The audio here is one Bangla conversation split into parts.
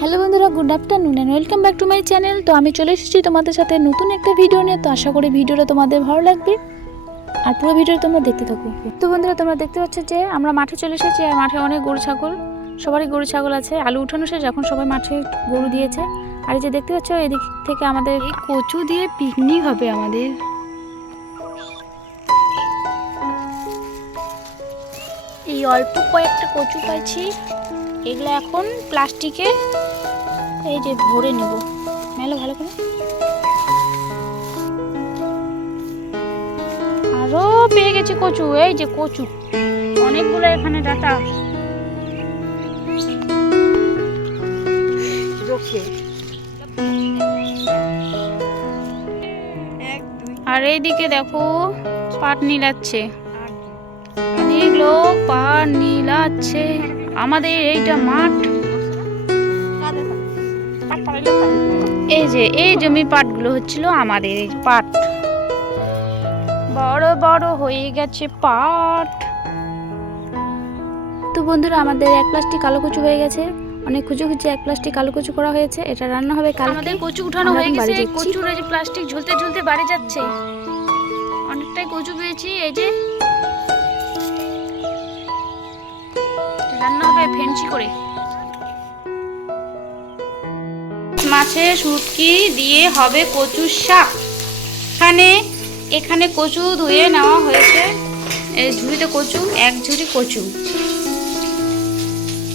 হ্যালো বন্ধুরা, good afternoon and welcome back to my channel. তো আমি চলে এসেছি তোমাদের সাথে নতুন একটা ভিডিও নিয়ে। তো আশা করি ভিডিওটা তোমাদের ভালো লাগবে আর পুরো ভিডিওটা তোমরা দেখতে থাকো। তো বন্ধুরা, তোমরা দেখতে পাচ্ছ যে আমরা মাঠে চলে এসেছি আর মাঠে অনেক গরু ছাগল, সবারই গরু ছাগল আছে। আলু উঠানো শেষ, এখন সবাই মাঠে গরু দিয়েছে। আর এই যে দেখতে পাচ্ছ এদিক থেকে আমাদের এই কচু দিয়ে পিকনিক হবে আমাদের। এই অল্প কয়েকটা কচু পাইছি, এগুলো এখন প্লাস্টিকে এই যে ভরে নেব। মেলো ভালো করে, আরো পেয়ে গেছি কচু। এই যে কচু অনেকগুলো এখানে ডাটা। আর এইদিকে দেখো পাট নিলাচ্ছে, অনেক লোক পাট নিলাচ্ছে। আমাদের এইটা মাঠ, এই যে এই জমি পাটগুলো হচ্ছিল আমাদের। এই পাট বড় বড় হয়ে গেছে পাট। তো বন্ধুরা, আমাদের এক প্লাস্টিক কালো কচু হয়ে গেছে। অনেক খুঁজে খুঁজে এক প্লাস্টিক কালো কচু করা হয়েছে। এটা রান্না হবে কাল। আমাদের কচু উঠানো হয়ে গেছে। কচুর এই যে প্লাস্টিক ঝুলতে ঝুলতে বাড়ি যাচ্ছে। অনেকটাই কচু পেয়েছি। এই যে রান্না হবে ফেন্সি করে। মাছের শুটকি দিয়ে হবে কচুর শাক। এখানে কচু ধুয়ে নেওয়া হয়েছে। এই ঝুড়িতে কচু, এক ঝুড়ি কচু।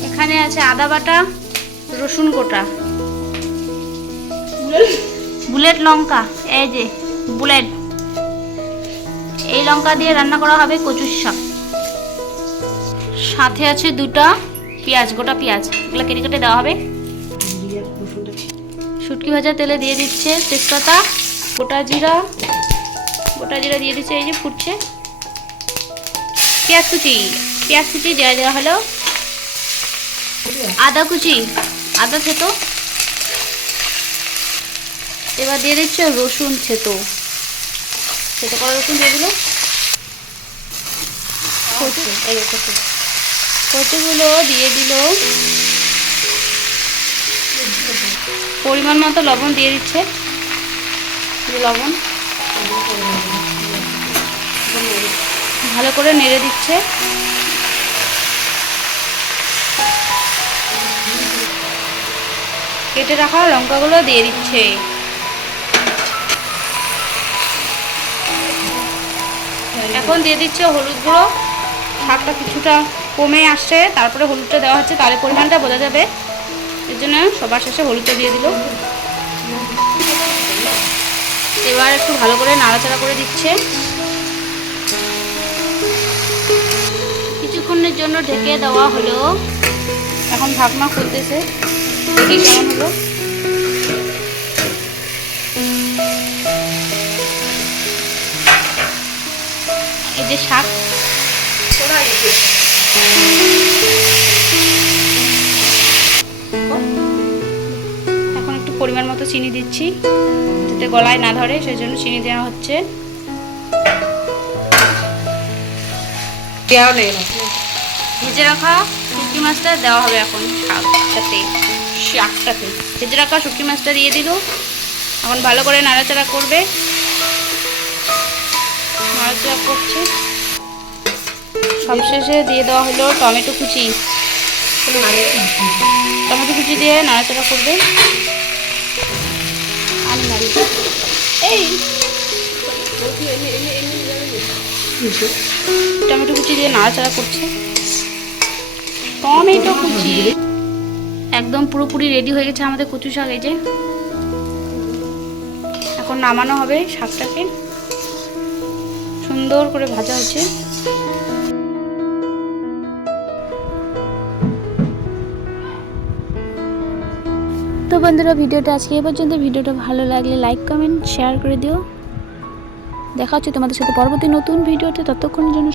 এখানে আছে আদা বাটা, রসুন গোটা, বুলেট লঙ্কা। এই যে বুলেট, এই লঙ্কা দিয়ে রান্না করা হবে কচুর শাক। সাথে আছে দুটা পেঁয়াজ, গোটা পেঁয়াজ, এগুলো কেটে কেটে দেওয়া হবে। শুটকি ভাজা তেলে দিয়ে দিচ্ছে তেজপাতা, গোটা জিরা দিয়ে দিচ্ছে। এই যে ফুটছে। পেঁয়াজ কুচি দেওয়া হলো। আদা কুচি, আদা থেতো। এবার দিয়ে দিচ্ছে রসুন থেতো করা রসুন দিয়ে দিল। কচুগুলো দিয়ে দিল। পরিমাণ মতো লবণ দিয়ে দিচ্ছে। লবণ ভালো করে নেড়ে দিচ্ছে। কেটে রাখা লঙ্কাগুলো দিয়ে দিচ্ছে। এখন দিয়ে দিচ্ছে হলুদ গুঁড়ো। শাকটা কিছুটা কমে আসছে, তারপরে হলুদটা দেওয়া হচ্ছে, তাহলে পরিমাণটা বোঝা যাবে। এর জন্য সবার শেষে হলুদটা দিয়ে দিল। এবার একটু ভালো করে নাড়াচাড়া করে দিচ্ছে। কিছুক্ষণের জন্য ঢেকে দেওয়া হলো। এখন ঢাকনা খুলতেছে, দেখি কেমন হলো। এই যে শাক, এখন একটু পরিমাণ মতো চিনি দিচ্ছি, যাতে গলায় না ধরে, সেই জন্য চিনি দেওয়া হচ্ছে। ভেজে রাখা শুটকি মাছটা দেওয়া হবে এখন শাকটাতে। ভেজে রাখা শুটকি মাছটা দিয়ে দিল। এখন ভালো করে নাড়াচাড়া করবে। নাড়াচাড়া করছে। সবশেষে দিয়ে দেওয়া হলো টমেটো কুচি দিয়ে নাড়াচাড়া করবে। টমেটো কুচি দিয়ে নাড়াচাড়া করছে। টমেটো কুচি একদম পুরোপুরি রেডি হয়ে গেছে আমাদের কচু শাক। এই যে এখন নামানো হবে শাকটাকে। সুন্দর করে ভাজা হচ্ছে। তো বন্ধুরা, ভিডিওটা আজকে এই পর্যন্ত। ভিডিওটা ভালো লাগলে লাইক কমেন্ট শেয়ার করে দিও। দেখা হচ্ছে তোমাদের সাথে পরবর্তী নতুন ভিডিওতে। ততক্ষণের জন্য